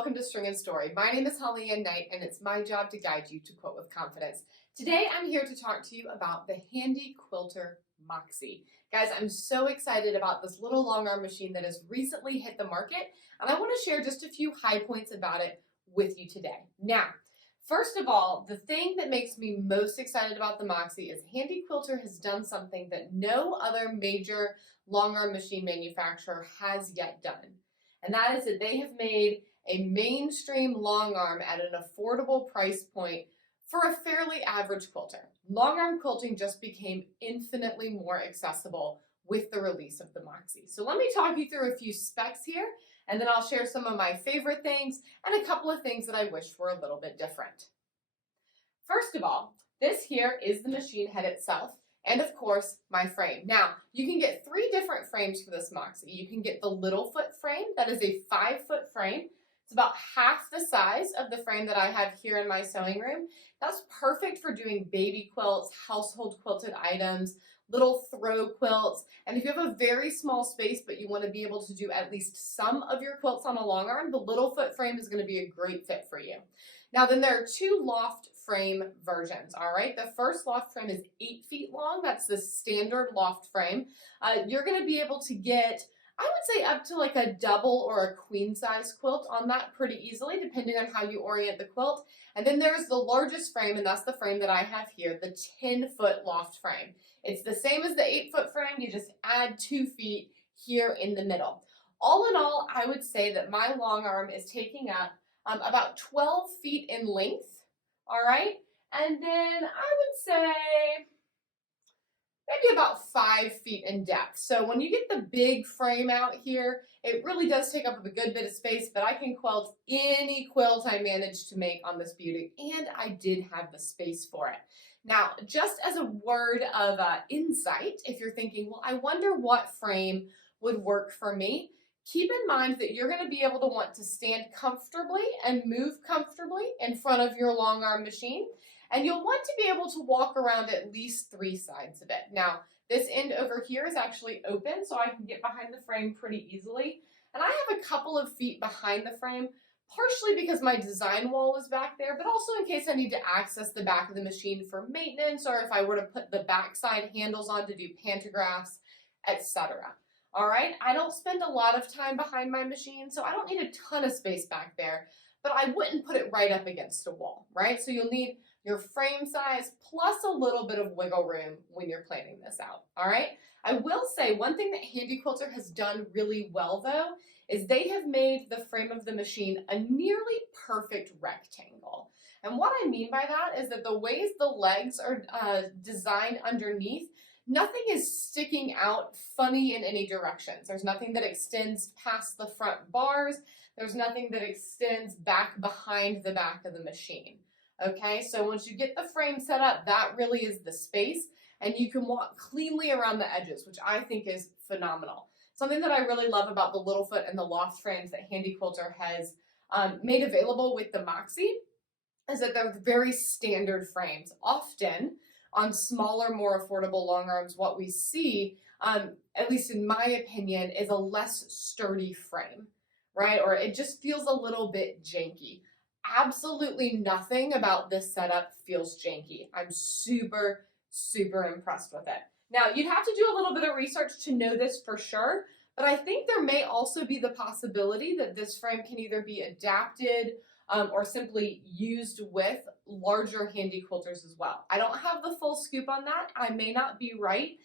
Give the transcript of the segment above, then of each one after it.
welcome to String and Story. My name is Holly Ann Knight, and it's my job to guide you to quote with confidence. Today, I'm here to talk to you about the HandiQuilter Moxie. Guys, I'm so excited about this little long arm machine that has recently hit the market, and I want to share just a few high points about it with you today. Now, first of all, the thing that makes me most excited about the Moxie is HandiQuilter has done something that no other major long arm machine manufacturer has yet done. And that is that they have made a mainstream long arm at an affordable price point for a fairly average quilter. Long arm quilting just became infinitely more accessible with the release of the Moxie. So let me talk you through a few specs here, and then I'll share some of my favorite things and a couple of things that I wish were a little bit different. First of all, this here is the machine head itself, and of course, my frame. Now, you can get 3 different frames for this Moxie. You can get the little foot frame, that is a 5-foot frame. It's about half the size of the frame that I have here in my sewing room. That's perfect for doing baby quilts, household quilted items, little throw quilts, and if you have a very small space but you want to be able to do at least some of your quilts on a long arm, the little foot frame is going to be a great fit for you. Now then, there are 2 loft frame versions, all right? The first loft frame is 8 feet long. That's the standard loft frame. You're going to be able to get, I would say, up to like a double or a queen size quilt on that pretty easily, depending on how you orient the quilt. And then there's the largest frame, and that's the frame that I have here, the 10-foot loft frame. It's the same as the 8-foot frame, you just add 2 feet here in the middle. All in all, I would say that my long arm is taking up about 12 feet in length, all right? And then I would say maybe about 5 feet in depth. So when you get the big frame out here, it really does take up a good bit of space, but I can quilt any quilt I managed to make on this beauty, and I did have the space for it. Now, just as a word of insight, if you're thinking, well, I wonder what frame would work for me, keep in mind that you're going to be able to want to stand comfortably and move comfortably in front of your long arm machine. And you'll want to be able to walk around at least 3 sides of it. Now, this end over here is actually open, so I can get behind the frame pretty easily. And I have a couple of feet behind the frame, partially because my design wall is back there, but also in case I need to access the back of the machine for maintenance, or if I were to put the backside handles on to do pantographs, etc. All right, I don't spend a lot of time behind my machine, so I don't need a ton of space back there, but I wouldn't put it right up against a wall, right? So you'll need your frame size plus a little bit of wiggle room when you're planning this out, all right? I will say one thing that HandiQuilter has done really well, though, is they have made the frame of the machine a nearly perfect rectangle. And what I mean by that is that the ways the legs are designed underneath, nothing is sticking out funny in any directions. There's nothing that extends past the front bars. There's nothing that extends back behind the back of the machine. Okay, so once you get the frame set up, that really is the space, and you can walk cleanly around the edges, which I think is phenomenal. Something that I really love about the Littlefoot and the loft frames that HandiQuilter has made available with the Moxie is that they're very standard frames. Often, on smaller, more affordable long arms, what we see, at least in my opinion, is a less sturdy frame, right? Or it just feels a little bit janky. Absolutely nothing about this setup feels janky. I'm super, super impressed with it. Now, you'd have to do a little bit of research to know this for sure, but I think there may also be the possibility that this frame can either be adapted or simply used with larger HandiQuilters as well. I don't have the full scoop on that. I may not be right.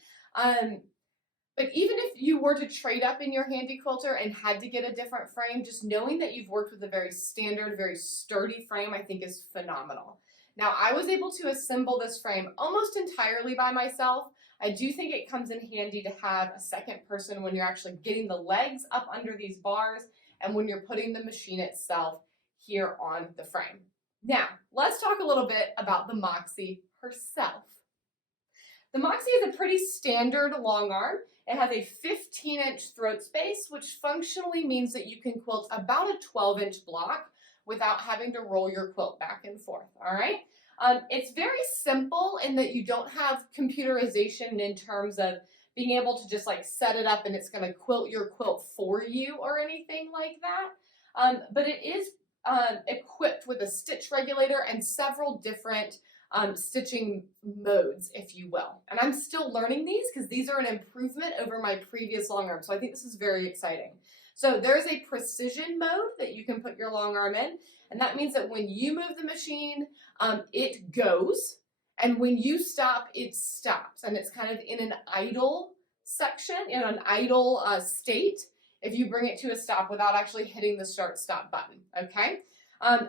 But even if you were to trade up in your HandiQuilter and had to get a different frame, just knowing that you've worked with a very standard, very sturdy frame, I think is phenomenal. Now, I was able to assemble this frame almost entirely by myself. I do think it comes in handy to have a second person when you're actually getting the legs up under these bars and when you're putting the machine itself here on the frame. Now, let's talk a little bit about the Moxie herself. The Moxie is a pretty standard long arm. It has a 15-inch throat space, which functionally means that you can quilt about a 12-inch block without having to roll your quilt back and forth, all right? It's very simple in that you don't have computerization in terms of being able to just like set it up and it's going to quilt your quilt for you or anything like that. But it is equipped with a stitch regulator and several different stitching modes, if you will. And I'm still learning these because these are an improvement over my previous long arm. So I think this is very exciting. So there's a precision mode that you can put your long arm in. And that means that when you move the machine, it goes. And when you stop, it stops. And it's kind of in an idle section, in an idle state, if you bring it to a stop without actually hitting the start-stop button, okay?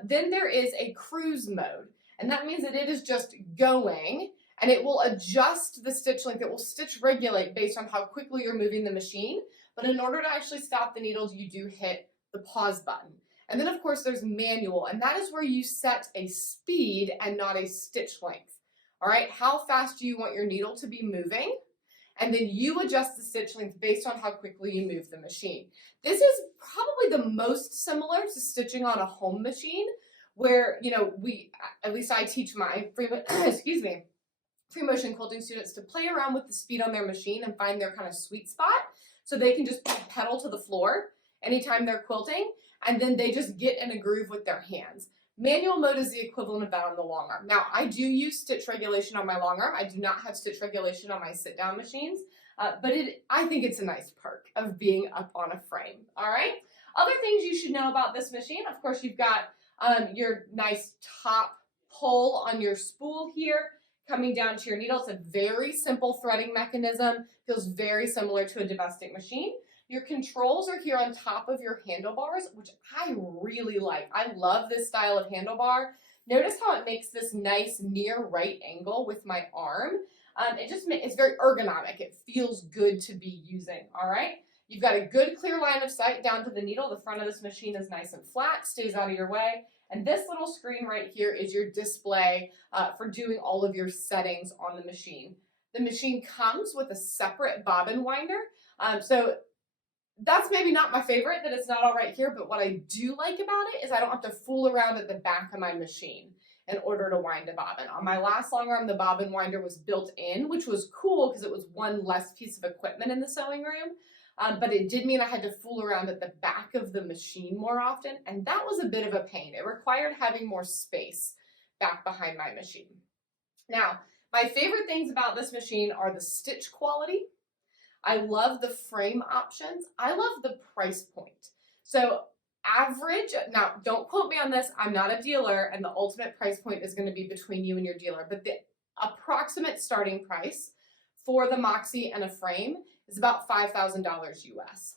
Then there is a cruise mode. And that means that it is just going, and it will adjust the stitch length. It will stitch regulate based on how quickly you're moving the machine. But in order to actually stop the needles, you do hit the pause button. And then, of course, there's manual, and that is where you set a speed and not a stitch length. All right, how fast do you want your needle to be moving? And then you adjust the stitch length based on how quickly you move the machine. This is probably the most similar to stitching on a home machine, where, you know, at least I teach my free motion quilting students to play around with the speed on their machine and find their kind of sweet spot, so they can just pedal to the floor anytime they're quilting, and then they just get in a groove with their hands. Manual mode is the equivalent of that on the long arm. Now, I do use stitch regulation on my long arm. I do not have stitch regulation on my sit-down machines, but I think it's a nice perk of being up on a frame, all right? Other things you should know about this machine, of course, you've got your nice top pull on your spool here, coming down to your needle. It's a very simple threading mechanism, feels very similar to a domestic machine. Your controls are here on top of your handlebars, which I really like. I love this style of handlebar. Notice how it makes this nice near right angle with my arm. It's very ergonomic. It feels good to be using, all right? You've got a good clear line of sight down to the needle. The front of this machine is nice and flat, stays out of your way. And this little screen right here is your display for doing all of your settings on the machine. The machine comes with a separate bobbin winder. So that's maybe not my favorite, that it's not all right here, but what I do like about it is I don't have to fool around at the back of my machine in order to wind a bobbin. On my last long arm, the bobbin winder was built in, which was cool because it was one less piece of equipment in the sewing room. But it did mean I had to fool around at the back of the machine more often, and that was a bit of a pain. It required having more space back behind my machine. Now, my favorite things about this machine are the stitch quality. I love the frame options. I love the price point. So average, now don't quote me on this, I'm not a dealer, and the ultimate price point is going to be between you and your dealer, but the approximate starting price for the Moxie and a frame is about $5,000 US.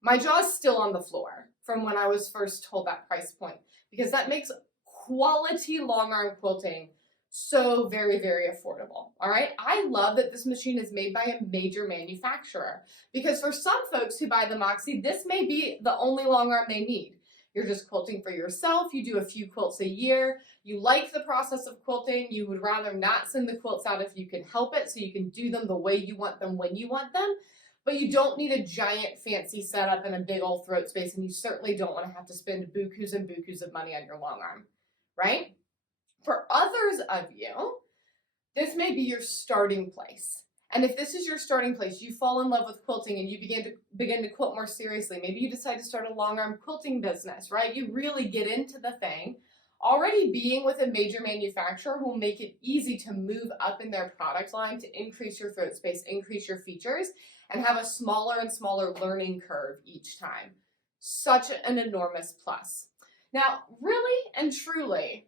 My jaw's still on the floor from when I was first told that price point, because that makes quality long arm quilting so very, very affordable, all right? I love that this machine is made by a major manufacturer, because for some folks who buy the Moxie, this may be the only long arm they need. You're just quilting for yourself, you do a few quilts a year, you like the process of quilting, you would rather not send the quilts out if you can help it, so you can do them the way you want them when you want them, but you don't need a giant fancy setup and a big old throat space, and you certainly don't want to have to spend bukus and bukus of money on your long arm, right? For others of you, this may be your starting place. And if this is your starting place, you fall in love with quilting and you begin to quilt more seriously. Maybe you decide to start a long arm quilting business, right? You really get into the thing. Already being with a major manufacturer will make it easy to move up in their product line to increase your throat space, increase your features, and have a smaller and smaller learning curve each time. Such an enormous plus. Now, really and truly,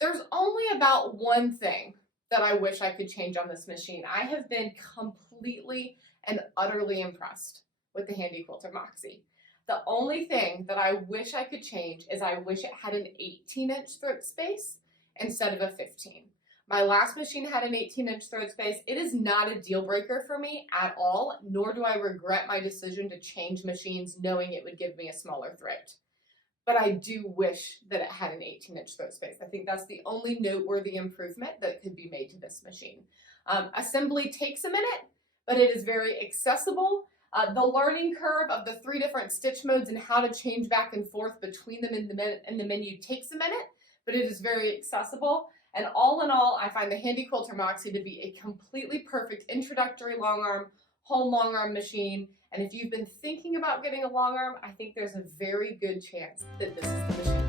there's only about one thing that I wish I could change on this machine. I have been completely and utterly impressed with the HandiQuilter Moxie. The only thing that I wish I could change is I wish it had an 18-inch throat space instead of a 15. My last machine had an 18-inch throat space. It is not a deal breaker for me at all, nor do I regret my decision to change machines knowing it would give me a smaller throat. But I do wish that it had an 18-inch throat space. I think that's the only noteworthy improvement that could be made to this machine. Assembly takes a minute, but it is very accessible. The learning curve of the 3 different stitch modes and how to change back and forth between them in the menu takes a minute, but it is very accessible. And all in all, I find the HandiQuilter Moxie to be a completely perfect introductory long arm, home long arm machine, And if you've been thinking about getting a long arm, I think there's a very good chance that this is the machine.